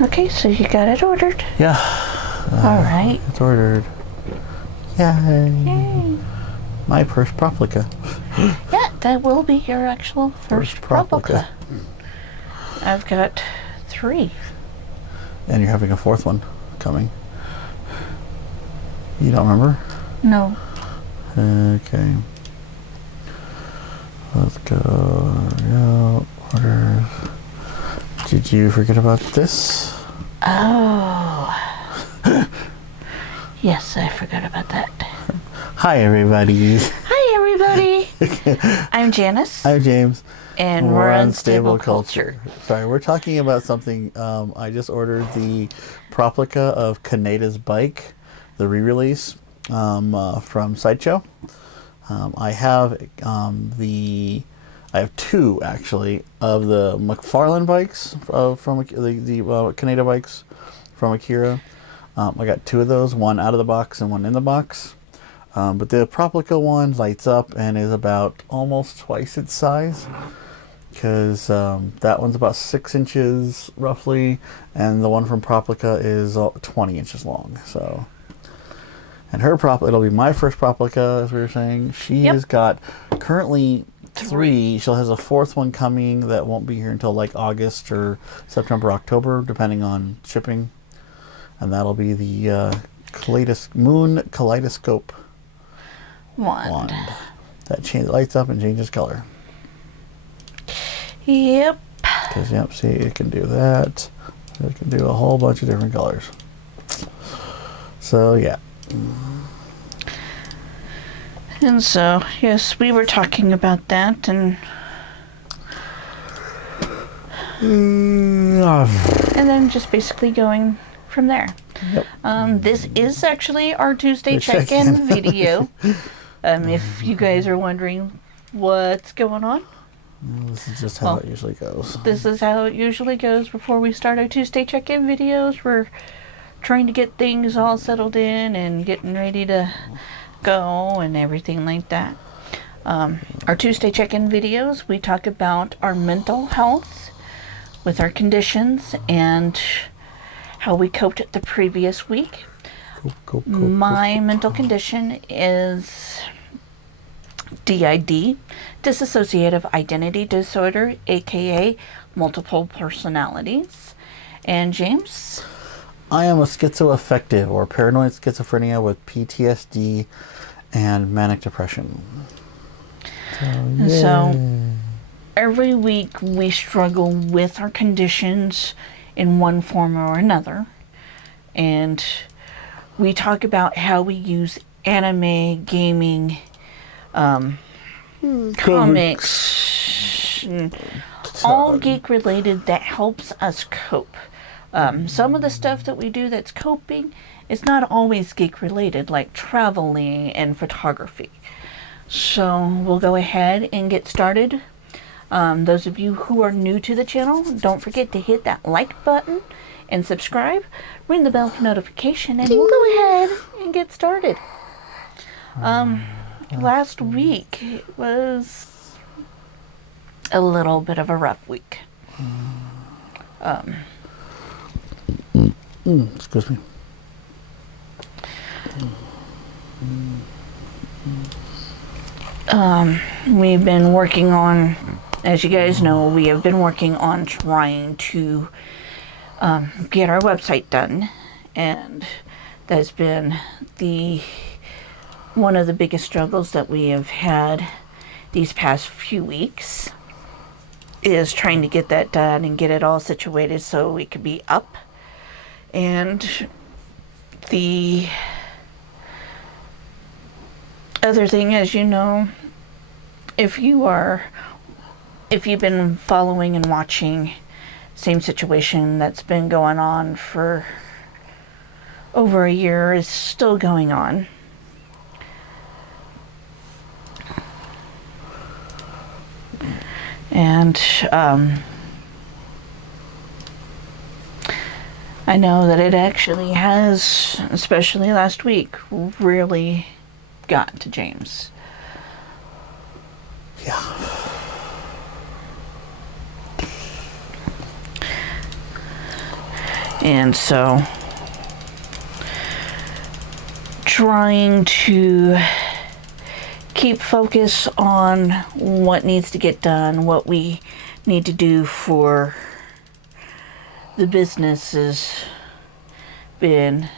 Okay, so you got it ordered. Yeah. All right. It's ordered. Yay. Yay. My first Proplica. Yeah, that will be your actual first Proplica. I've got 3. And you're having a 4th one coming. You don't remember? No. Okay. Let's go. Yeah, orders. Did you forget about this? Oh. Yes, I forgot about that. Hi, everybody. Hi, everybody. I'm Janice. I'm James. And we're Unstable Culture. Sorry, we're talking about something. I just ordered the Proplica of Kaneda's Bike, the re-release from Sideshow. I have I have 2 actually of the McFarlane bikes from the Kaneda bikes from Akira. I got 2 of those, one out of the box and one in the box. But the Proplica one lights up and is about almost twice its size, because that one's about 6 inches roughly, and the one from Proplica is 20 inches long. So, and her it'll be my first Proplica, as we were saying. She has got currently 3. She has a 4th one coming that won't be here until like August or September, October, depending on shipping. And that'll be the Moon Kaleidoscope wand that lights up and changes color. Yep. Because, yep, see, it can do that. It can do a whole bunch of different colors. So, yeah. And so, yes, we were talking about that, and then just basically going from there. Yep. This is actually our Tuesday check-in video. If you guys are wondering what's going on. This is just how it usually goes. This is how it usually goes before we start our Tuesday check-in videos. We're trying to get things all settled in and getting ready to go and everything like that. Our Tuesday check-in videos, we talk about our mental health with our conditions and how we coped the previous week. My mental condition is DID, Dissociative Identity Disorder, aka multiple personalities. And James? I am a schizoaffective or paranoid schizophrenia with PTSD and manic depression. So every week we struggle with our conditions in one form or another, and we talk about how we use anime, gaming, comics, all geek related that helps us cope. Some of the stuff that we do that's coping is not always geek related, like traveling and photography. So we'll go ahead and get started. Those of you who are new to the channel, don't forget to hit that like button and subscribe. Ring the bell for notification, and we'll go ahead and get started. Last week it was a little bit of a rough week. Excuse me. We've been working on, as you guys know, we have been working on trying to get our website done, and that's been one of the biggest struggles that we have had these past few weeks, is trying to get that done and get it all situated so it could be up. And the other thing, as you know, if you've been following and watching, same situation that's been going on for over a year is still going on. And I know that it actually has, especially last week, really got to James. Yeah. And so trying to keep focus on what needs to get done, what we need to do for the business has been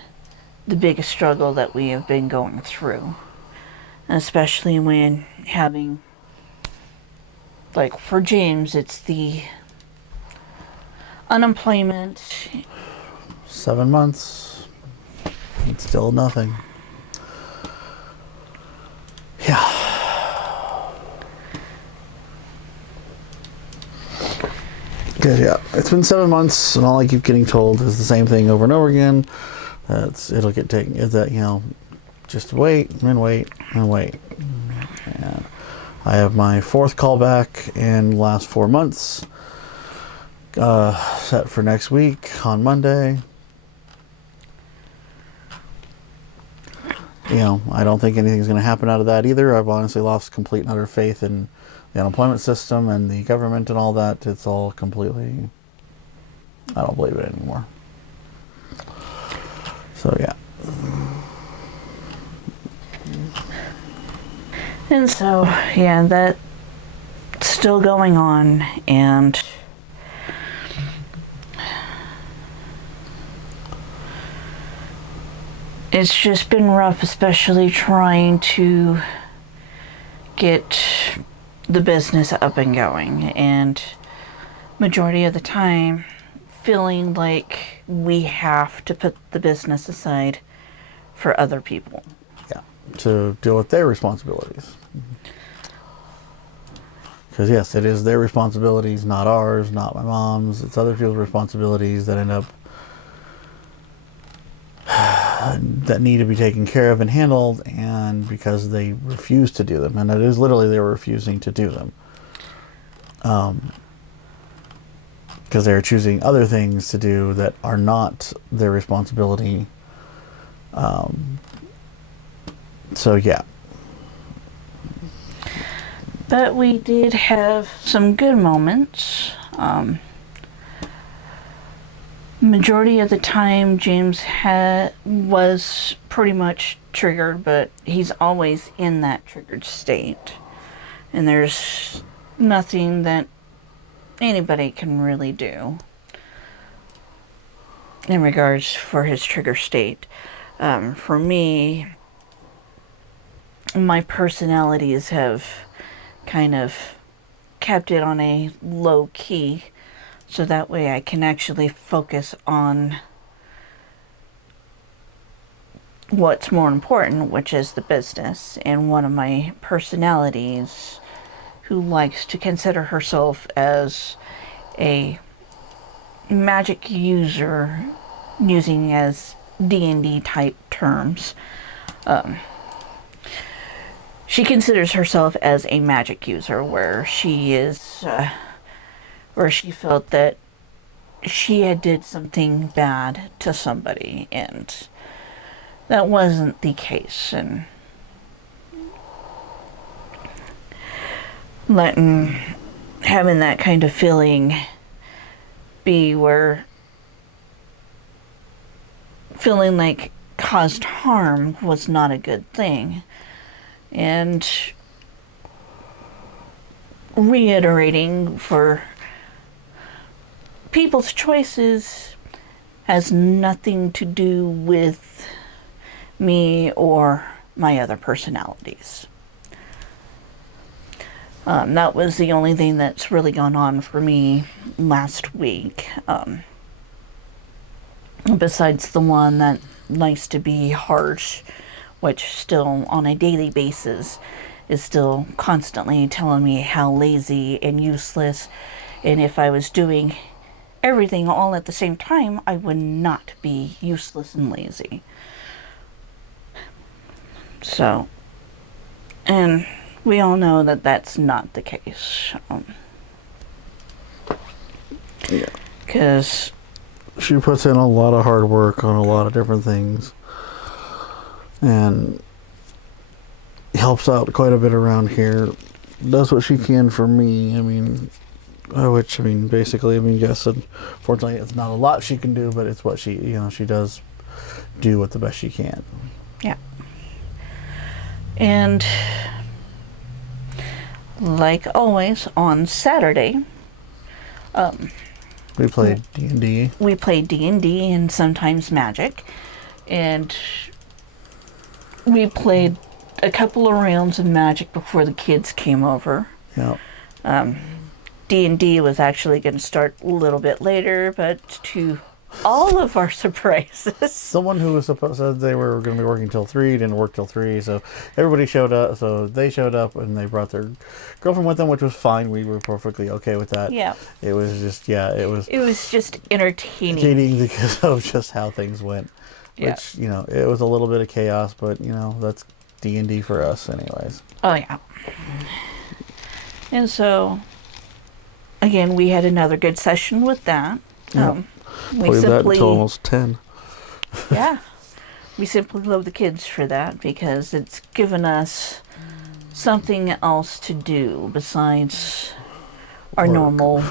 the biggest struggle that we have been going through. Especially when having, like for James, it's the unemployment. 7 months. It's still nothing. Yeah. Good, yeah. It's been 7 months, and all I keep getting told is the same thing over and over again. It'll get taken, that, you know, just wait and wait and wait. And I have my 4th callback in the last 4 months set for next week on Monday. You know, I don't think anything's going to happen out of that either. I've honestly lost complete and utter faith in the unemployment system and the government and all that. It's all completely, I don't believe it anymore. So yeah. And so, yeah, that's still going on, and it's just been rough, especially trying to get the business up and going, and majority of the time feeling like we have to put the business aside for other people. Yeah, to deal with their responsibilities. Because yes, it is their responsibilities, not ours, not my mom's. It's other people's responsibilities that end up that need to be taken care of and handled, and because they refuse to do them, and it is literally they were refusing to do them, because they're choosing other things to do that are not their responsibility. So yeah. But we did have some good moments. Majority of the time, James was pretty much triggered, but he's always in that triggered state. And there's nothing that anybody can really do in regards for his trigger state. For me, my personalities have kind of kept it on a low key, so that way I can actually focus on what's more important, which is the business. And one of my personalities, who likes to consider herself as a magic user, using as D&D type terms, she considers herself as a magic user, where she is, where she felt that she had did something bad to somebody, and that wasn't the case. And having that kind of feeling be where feeling like caused harm was not a good thing. And reiterating, for people's choices has nothing to do with me or my other personalities. That was the only thing that's really gone on for me last week. Besides the one that likes to be harsh, which still on a daily basis is still constantly telling me how lazy and useless, and if I was doing everything all at the same time, I would not be useless and lazy. So, and we all know that that's not the case. Yeah. Because she puts in a lot of hard work on a lot of different things, and helps out quite a bit around here. Does what she can for me. I mean, which, I mean, basically, I mean, yes, unfortunately, it's not a lot she can do, but it's what she, you know, she does do what the best she can. Yeah. And like always, on Saturday, We played D&D. we played D&D and sometimes Magic. And we played a couple of rounds of Magic before the kids came over. Yeah. D&D was actually going to start a little bit later, but to all of our surprises, Someone who was supposed said they were going to be working till 3 didn't work till 3, so everybody showed up. So they showed up and they brought their girlfriend with them, which was fine. We were perfectly okay with that. yeah, It was just, it was it was just entertaining. entertaining because of just how things went. Yeah. Which, you know, it was a little bit of chaos, but, you know, that's D&D for us anyways. Oh, yeah. And so, again, we had another good session with that. Yeah. We Played that simply, until almost 10. yeah, we simply love the kids for that because it's given us something else to do besides our normal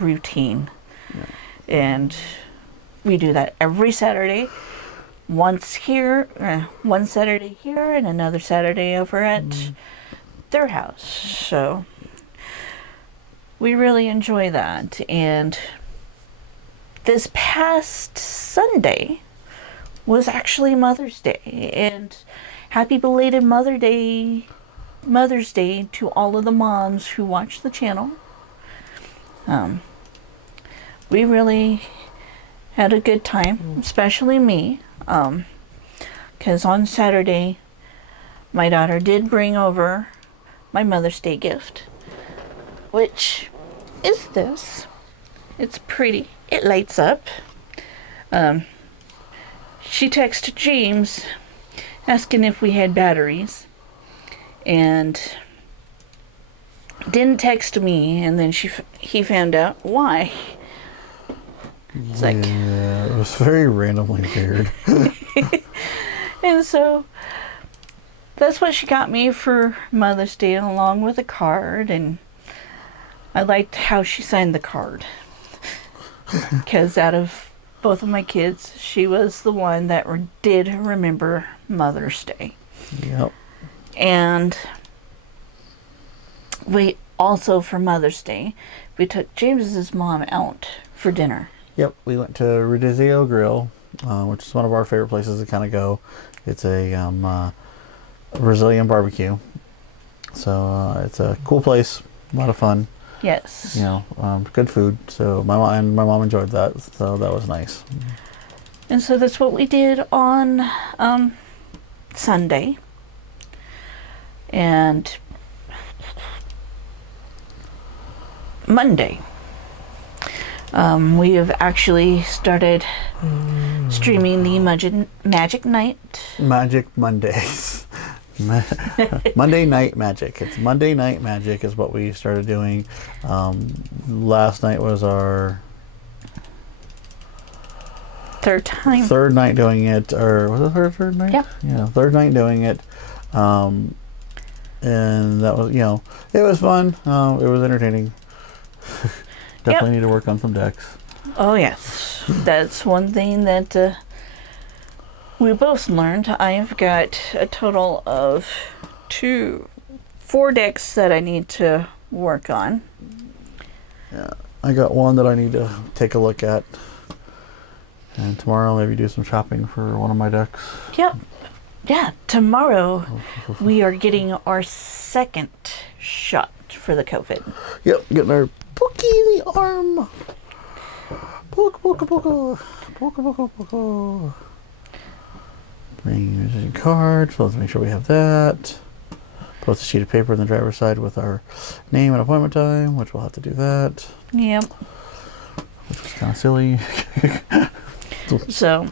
routine. Yeah. And we do that every Saturday. Once here, one Saturday here, and another Saturday over at their house. So we really enjoy that. And this past Sunday was actually Mother's Day, and happy belated Mother's Day to all of the moms who watch the channel. We really had a good time, especially me, because on Saturday my daughter did bring over my Mother's Day gift, which is this. It's pretty. It lights up. She texted James asking if we had batteries, and didn't text me, and then he found out why. It's like, yeah, it was very randomly paired. and so that's what she got me for Mother's Day, along with a card, and I liked how she signed the card. Because out of both of my kids, she was the one that did remember Mother's Day. Yep. And we also, for Mother's Day, we took James's mom out for dinner. Yep, we went to Rodizio Grill, which is one of our favorite places to kind of go. It's a Brazilian barbecue. So it's a cool place, a lot of fun. Yes. You know, good food. So my mom enjoyed that. So that was nice. And so that's what we did on Sunday. And Monday, we have actually started streaming the Magic Night. Magic Mondays. Monday Night Magic. It's Monday Night Magic is what we started doing. Last night was our third night doing it, or was it our third night? Yeah. Yeah, third night doing it. And that was, you know, it was fun. It was entertaining. Definitely need to work on some decks. Oh yes, that's one thing that we both learned. I've got a total of 4 decks that I need to work on. Yeah, I got one that I need to take a look at, and tomorrow maybe do some shopping for one of my decks. Yep. Yeah, tomorrow we are getting our second shot for the COVID. Yep, getting our pokey in the arm. Poka. Bring your visiting card. So let's make sure we have that. Post a sheet of paper on the driver's side with our name and appointment time, which we'll have to do that. Yep. Which is kind of silly. So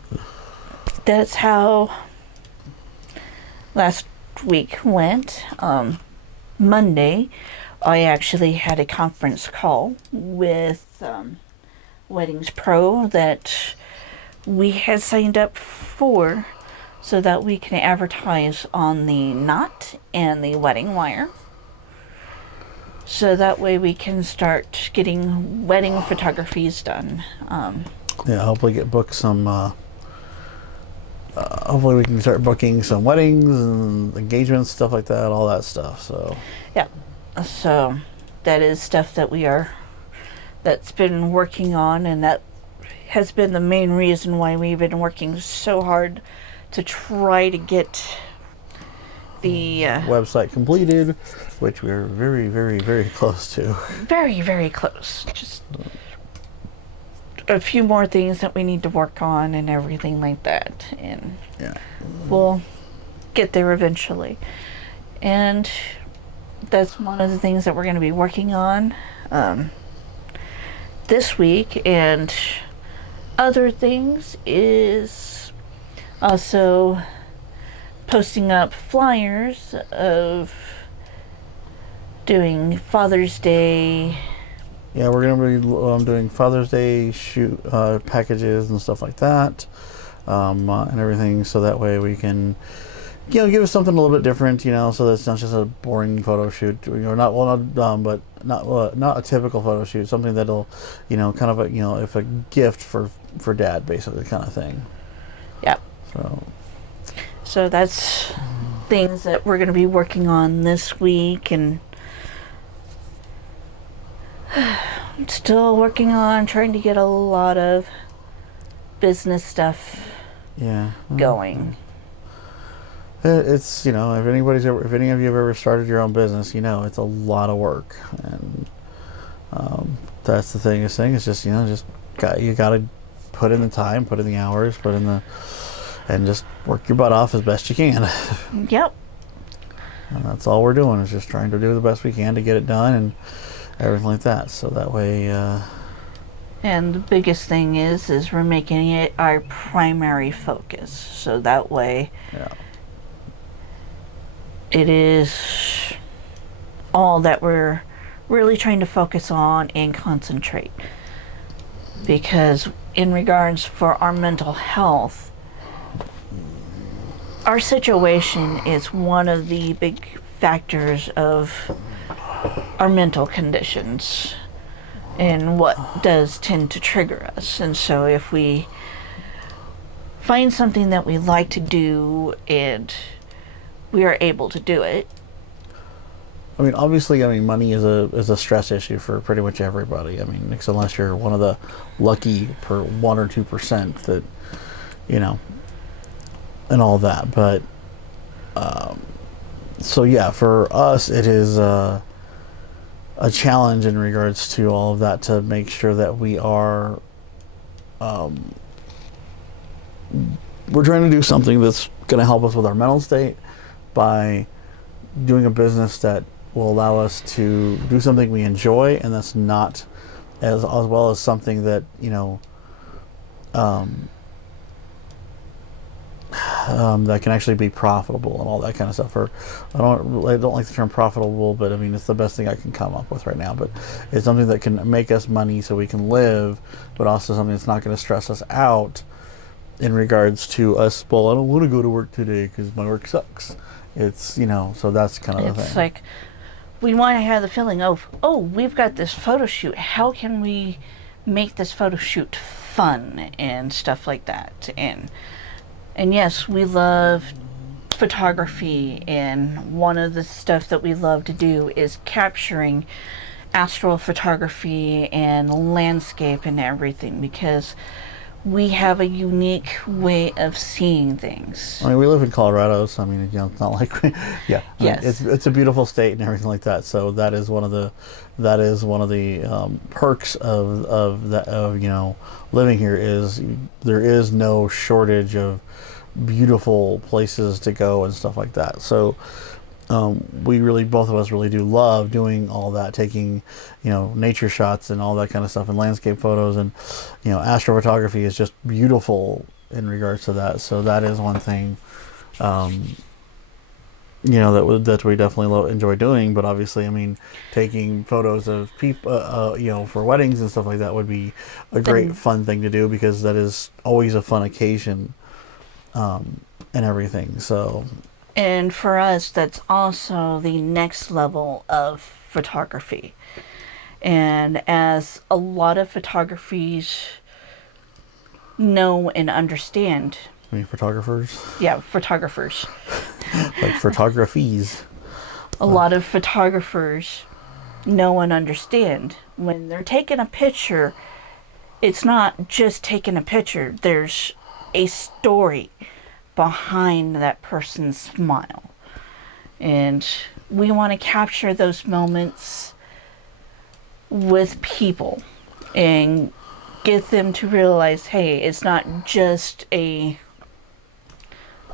that's how last week went. Monday, I actually had a conference call with Weddings Pro that we had signed up for so that we can advertise on the Knot and the Wedding Wire. so that way we can start getting wedding photographies done. Yeah, hopefully get booked some. Hopefully we can start booking some weddings and engagements, stuff like that, all that stuff. So yeah, so that is stuff that that's been working on, and that has been the main reason why we've been working so hard to try to get the website completed, which we're very, very, very close to. Very, very close. Just a few more things that we need to work on and everything like that, and yeah, we'll get there eventually. And that's one of the things that we're going to be working on this week. And other things is also posting up flyers of doing Father's Day. Yeah, we're going to be doing Father's Day shoot packages and stuff like that, and everything, so that way we can, give us something a little bit different, so that it's not just a boring photo shoot, but not a typical photo shoot, something that'll, kind of a, if a gift for Dad, basically, kind of thing. Yep. So that's things that we're going to be working on this week, and still working on trying to get a lot of business stuff going. It's, if any of you have ever started your own business, it's a lot of work, and that's the thing. It's just, you got to put in the time, put in the hours, and just work your butt off as best you can. Yep. And that's all we're doing, is just trying to do the best we can to get it done and everything like that. So that way. And the biggest thing is we're making it our primary focus. So that way. Yeah. It is all that we're really trying to focus on and concentrate. Because in regards for our mental health, our situation is one of the big factors of our mental conditions and what does tend to trigger us. And so if we find something that we like to do and we are able to do it. Obviously, money is a stress issue for pretty much everybody. Unless you're one of the lucky 1 or 2% that, and all that. But, so yeah, for us, it is a challenge in regards to all of that, to make sure that we are, we're trying to do something that's going to help us with our mental state by doing a business that will allow us to do something we enjoy, and that's not as well as something that that can actually be profitable and all that kind of stuff. I don't like the term profitable, but it's the best thing I can come up with right now. But it's something that can make us money so we can live, but also something that's not going to stress us out in regards to us. Well, I don't want to go to work today because my work sucks. It's, so that's kind of the thing. It's like, we want to have the feeling of, we've got this photo shoot. How can we make this photo shoot fun and stuff like that? And yes, we love photography, and one of the stuff that we love to do is capturing astral photography and landscape and everything, because we have a unique way of seeing things. We live in Colorado, so it's not like Yes. it's a beautiful state and everything like that. So that is one of the perks of living here, is there is no shortage of beautiful places to go and stuff like that. So both of us really do love doing all that, taking nature shots and all that kind of stuff, and landscape photos, and astrophotography is just beautiful in regards to that. So that is one thing that we definitely enjoy doing. But obviously, taking photos of people for weddings and stuff like that would be a great fun thing to do, because that is always a fun occasion and everything. So And for us, that's also the next level of photography. And as a lot of photographies know and understand. I mean, photographers? Yeah, photographers. Like photographies. A lot of photographers know and understand when they're taking a picture, it's not just taking a picture. There's a story behind that person's smile. And we want to capture those moments with people and get them to realize, hey, it's not just a,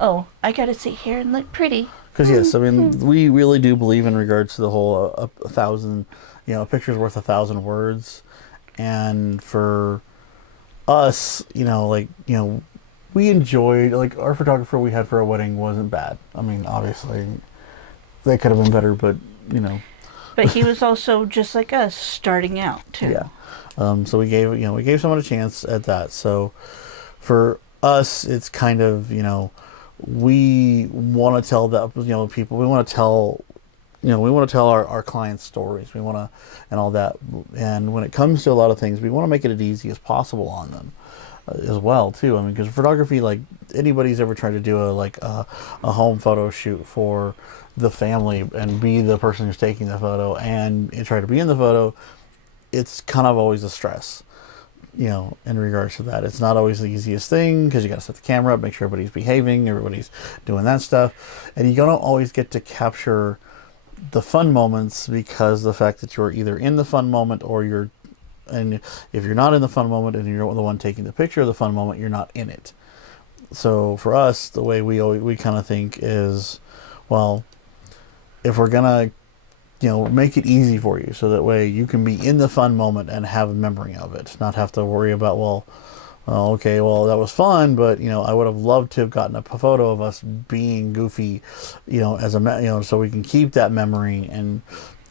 oh, I gotta sit here and look pretty. Because yes, I mean, we really do believe in regards to the whole a thousand, a picture's worth 1,000 words. And for us, we enjoyed, like, our photographer we had for our wedding wasn't bad. I mean, obviously, they could have been better, but, But he was also just like us, starting out, too. Yeah. So we gave someone a chance at that. So for us, it's kind of, we want to tell that, people, we want to tell, our clients' stories. We want to, and all that. And when it comes to a lot of things, we want to make it as easy as possible on them as well, too. I mean, because photography, like, anybody's ever tried to do a home photo shoot for the family and be the person who's taking the photo and try to be in the photo, it's kind of always a stress, in regards to that. It's not always the easiest thing because you got to set the camera up, make sure everybody's behaving, everybody's doing that stuff. And you don't always get to capture the fun moments because the fact that you're either in the fun moment and if you're not in the fun moment and you're the one taking the picture of the fun moment, you're not in it. So for us, the way we kind of think is, well, if we're gonna, make it easy for you, so that way you can be in the fun moment and have a memory of it, not have to worry about, okay, that was fun, but I would have loved to have gotten a photo of us being goofy, so we can keep that memory and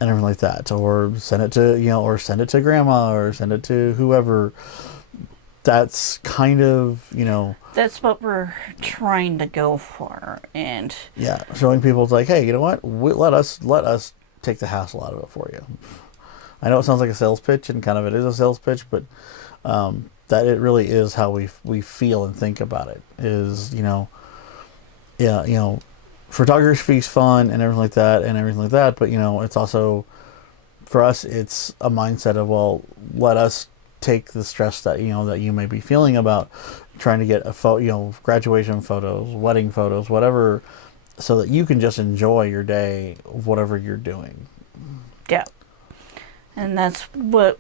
everything like that, or send it to grandma or send it to whoever. That's kind of, That's what we're trying to go for. And yeah, showing people, it's like, hey, you know what? Let us take the hassle out of it for you. I know it sounds like a sales pitch, and kind of it is a sales pitch, but that it really is how we feel and think about it. Is photography's fun and everything like that, but it's also, for us, it's a mindset of, let us take the stress that that you may be feeling about trying to get a photo, graduation photos, wedding photos, whatever, so that you can just enjoy your day of whatever you're doing. Yeah. And that's what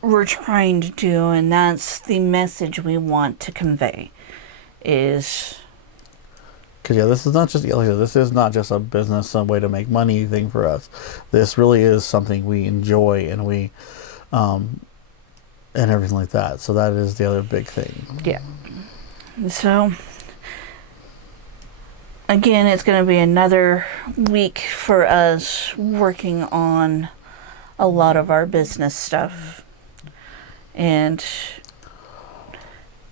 we're trying to do, and that's the message we want to convey. Is because this is not just, like I said, this is not just a business, some way to make money thing for us. This really is something we enjoy, and we and everything like that. So that is the other big thing. Yeah. So again, it's going to be another week for us working on a lot of our business stuff. And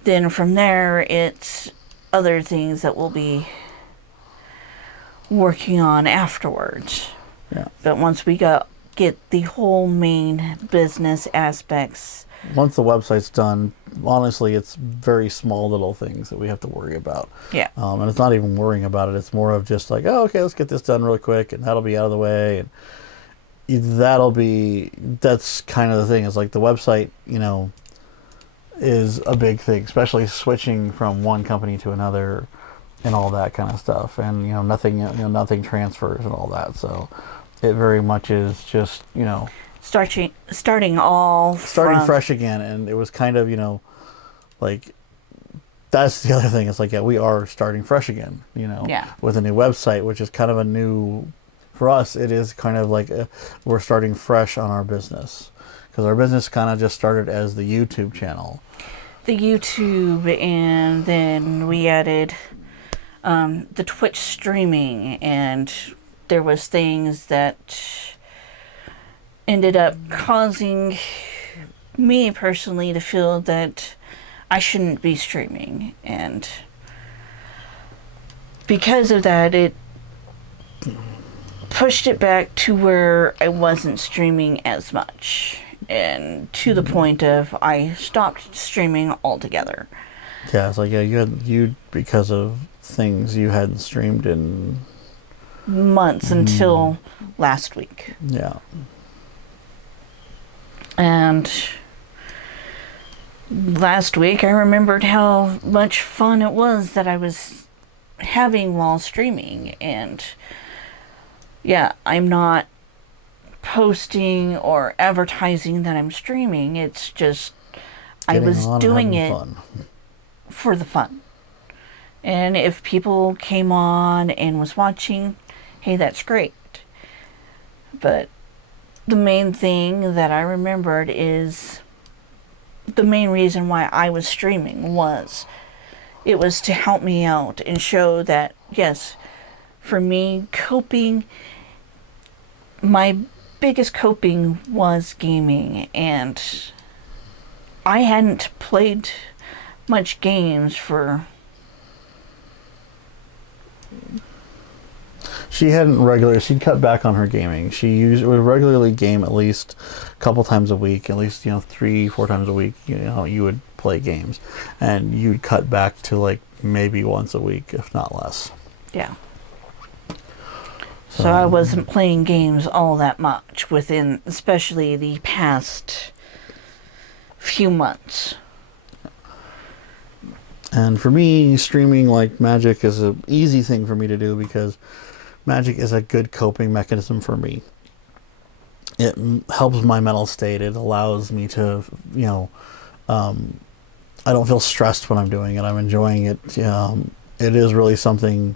then from there, it's other things that we'll be working on afterwards. Yeah. But once we get the whole main business aspects. Once the website's done, honestly, it's very small little things that we have to worry about. Yeah. And it's not even worrying about it. It's more of just like, oh, okay, let's get this done really quick, and that'll be out of the way. And that's kind of the thing. It's like the website, is a big thing, especially switching from one company to another and all that kind of stuff. And, nothing transfers and all that. So it very much is just, starting fresh again. And it was kind of, like, that's the other thing. It's like, yeah, we are starting fresh again, with a new website, which is kind of a new, for us, it is kind of like we're starting fresh on our business, because our business kind of just started as the YouTube channel. The YouTube, and then we added the Twitch streaming, and there was things that ended up causing me personally to feel that I shouldn't be streaming, and because of that, it pushed it back to where I wasn't streaming as much, and to the point of I stopped streaming altogether. Yeah, it's like, yeah, you because of things you hadn't streamed in months until last week. Yeah. And last week I remembered how much fun it was that I was having while streaming, and yeah, I'm not posting or advertising that I'm streaming. It's just I was doing it for the fun. And if people came on and was watching, hey, that's great. But the main thing that I remembered is the main reason why I was streaming was it was to help me out and show that, yes, for me, coping, my biggest coping was gaming, and I hadn't played much games for... She'd cut back on her gaming. Would regularly game at least a couple times a week, at least, 3-4 times a week, you would play games. And you'd cut back to like maybe once a week, if not less. Yeah. So I wasn't playing games all that much within, especially the past few months. And for me, streaming like Magic is an easy thing for me to do because Magic is a good coping mechanism for me. It helps my mental state. It allows me to, I don't feel stressed when I'm doing it. I'm enjoying it. It is really something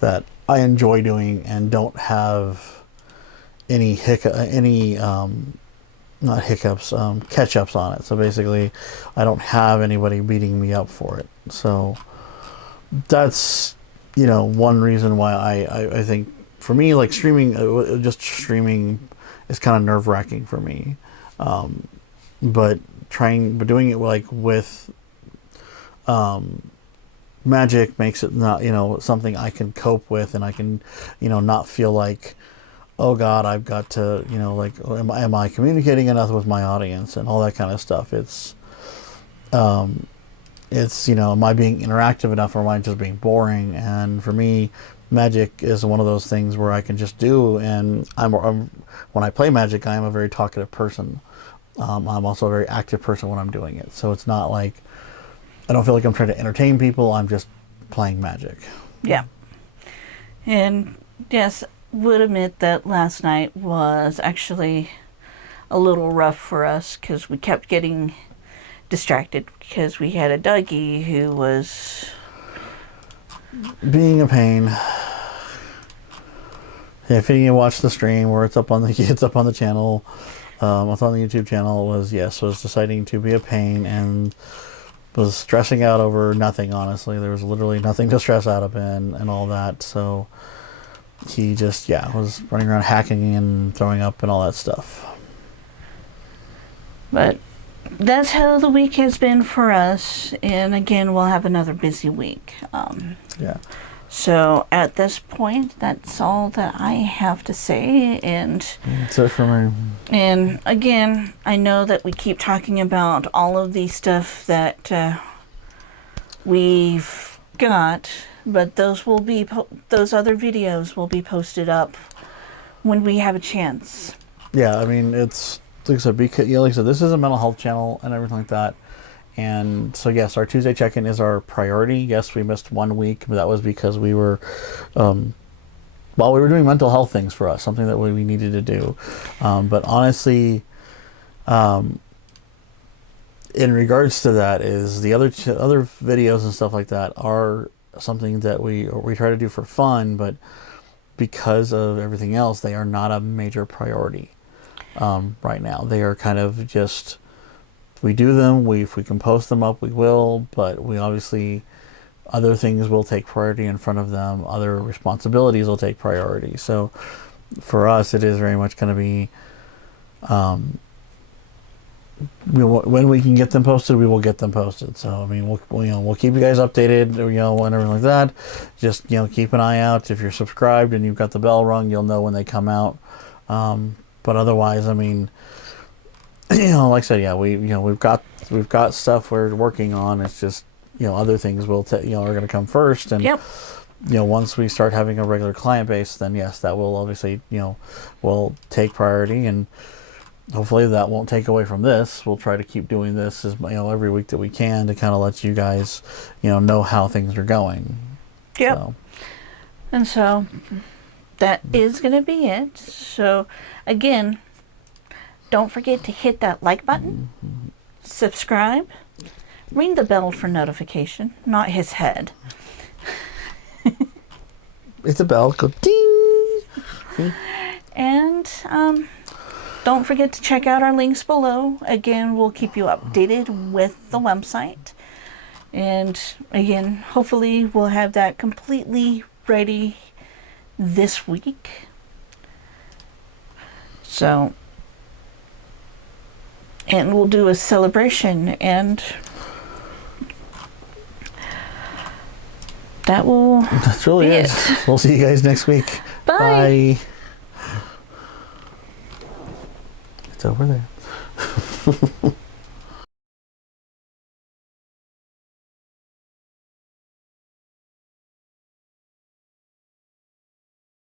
that I enjoy doing and don't have any not hiccups, catch-ups on it. So basically, I don't have anybody beating me up for it. So that's, one reason why I think, for me, like streaming, just streaming is kind of nerve-wracking for me. But doing it like with Magic makes it not, something I can cope with, and I can, not feel like, oh God, I've got to, like, am I communicating enough with my audience and all that kind of stuff. It's, am I being interactive enough, or am I just being boring? And for me, Magic is one of those things where I can just do, and when I play Magic, I am a very talkative person. I'm also a very active person when I'm doing it. So it's not like, I don't feel like I'm trying to entertain people. I'm just playing Magic. Yeah. And yes, would admit that last night was actually a little rough for us because we kept getting distracted because we had a doggy who was being a pain. Yeah, if you watch the stream where it's up on the channel, it's on the YouTube channel, was deciding to be a pain and was stressing out over nothing. Honestly, there was literally nothing to stress out of and all that. So he just was running around hacking and throwing up and all that stuff. But that's how the week has been for us, and again, we'll have another busy week. So at this point, that's all that I have to say, and that's it for me. And again, I know that we keep talking about all of the stuff that we've got, but those other videos will be posted up when we have a chance. Yeah, I mean, it's like I said, this is a mental health channel and everything like that. And so, yes, our Tuesday check-in is our priority. Yes, we missed 1 week, but that was because we were, we were doing mental health things for us, something that we needed to do. But honestly, in regards to that, is the other videos and stuff like that are something that we try to do for fun, but because of everything else, they are not a major priority right now. They are kind of just... We do them. If we can post them up, we will. But we obviously, other things will take priority in front of them. Other responsibilities will take priority. So, for us, it is very much going to be when we can get them posted, we will get them posted. So I mean, we'll keep you guys updated, and everything like that. Just keep an eye out. If you're subscribed and you've got the bell rung, you'll know when they come out. But otherwise, I mean, like I said, yeah, we've got stuff we're working on. It's just other things are going to come first, and Yep. Once we start having a regular client base, then yes, that will obviously will take priority, and hopefully that won't take away from this. We'll try to keep doing this as every week that we can to kind of let you guys know how things are going. Yep. So. And so that is going to be it. So again, don't forget to hit that like button, subscribe, ring the bell for notification, not his head. It's a bell. Go ding. See? And don't forget to check out our links below. Again, we'll keep you updated with the website. And again, hopefully we'll have that completely ready this week. So, and we'll do a celebration, and that's really be it. We'll see you guys next week. Bye. Bye. It's over there.